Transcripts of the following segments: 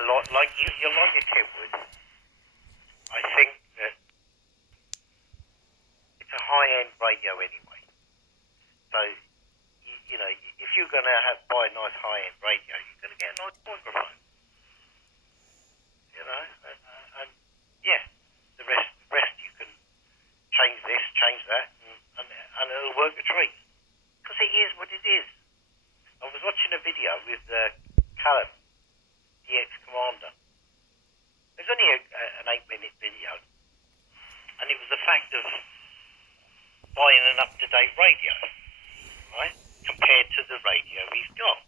a lot like you're like a Kenwood. I think that it's a high-end radio anyway. So, you know, if you're going to buy a nice high-end radio, you're going to get a nice microphone. You know, and yeah, the rest you can change this, change that, and it'll work a treat. Because it is what it is. I was watching a video with Callum, the ex-commander. It was only an 8-minute video, and it was the fact of buying an up-to-date radio, right, compared to the radio he's got.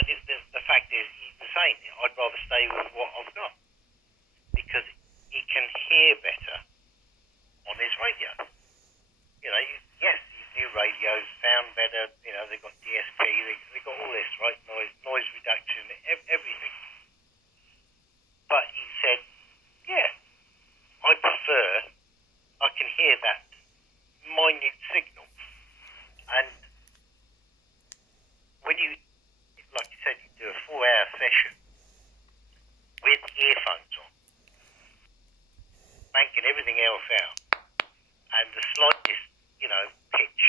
And the fact is, he's the same. I'd rather stay with what I've got because he can hear better on his radio. You know, yes, these new radios sound better. You know, they've got DSP, they've got all this, right? Noise reduction, everything. But he said, yeah, I prefer, I can hear that minute signal. And when you, like you said, you do a 4-hour session with earphones on, banking everything else out, and the slightest, you know, pitch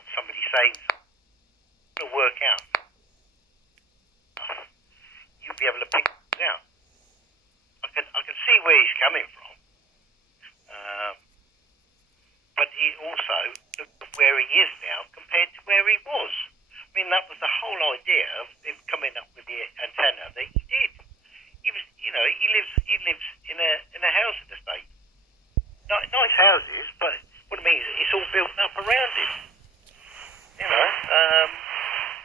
of somebody saying something will work out. You'll be able to pick it out. I can see where he's coming from, but he also looked at where he is now compared to where he was. I mean, that was the whole idea of him coming up with the antenna that he did. He was, you know, he lives in a housing estate. Nice houses, but what I mean is it's all built up around it. You know,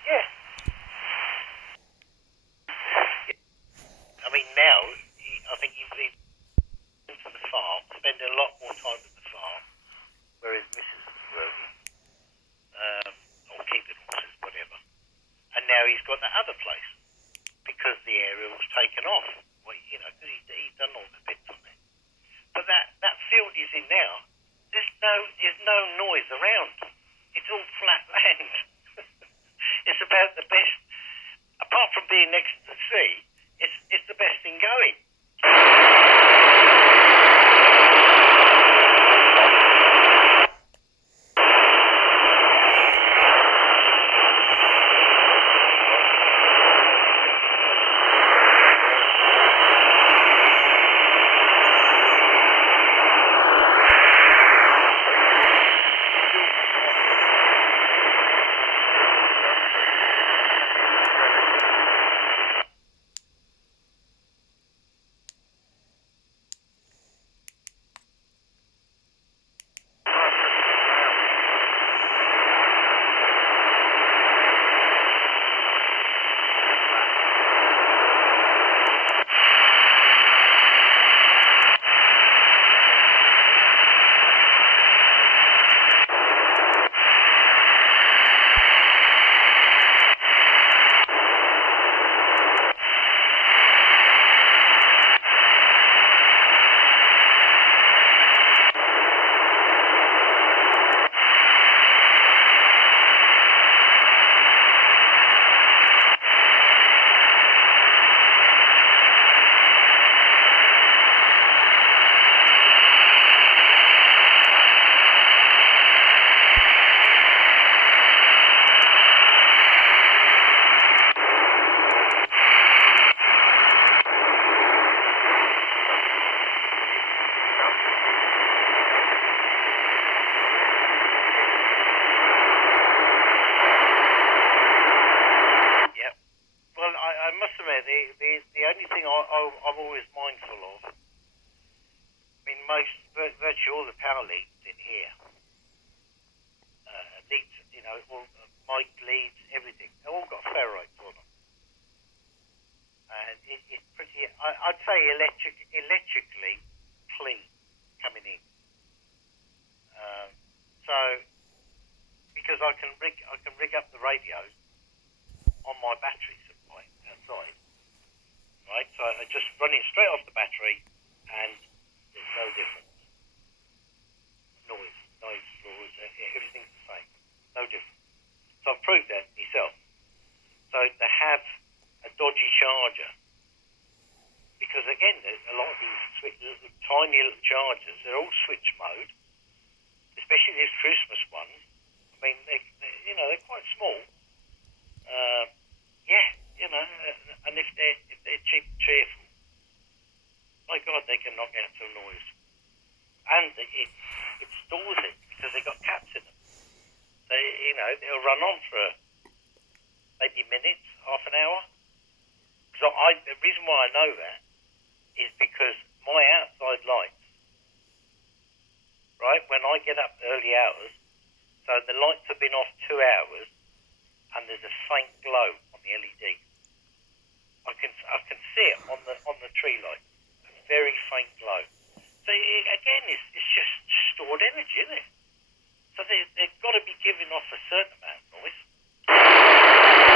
yeah. I mean, now I think he's into the farm, spending a lot more time at the farm, whereas Mrs. was working, or keeping horses, whatever. And now he's got that other place because the area was taken off. Well, you know, because he's done all the bits on it. But that field he's in now, there's no noise around. It's all flat land. It's about the best, apart from being next to the sea, it's the best thing going. The only thing I'm always mindful of, I mean, virtually all the power leads in here, leads, you know, all mic leads, everything, they've all got ferrites on them. And it's pretty, I'd say electrically clean coming in. So, because I can rig up the radios on my battery supply outside. Right, so I just run it straight off the battery, and there's no difference. Noise, floors, everything's the same, no difference. So I've proved that myself. So to have charger. Because again, a lot of these tiny little chargers, they're all switch mode, especially these Christmas ones. I mean, they're quite small. And if they're cheap and cheerful, my God, they can knock out some noise. And it stores it because they've got caps in them. They'll run on for maybe minutes, half an hour. So the reason why I know that is because my outside lights, right, when I get up early hours, so the lights have been off 2 hours, and there's a faint glow on the LED. I can see it on the tree light, a very faint glow. So again, it's just stored energy, isn't it? So they've got to be giving off a certain amount of noise.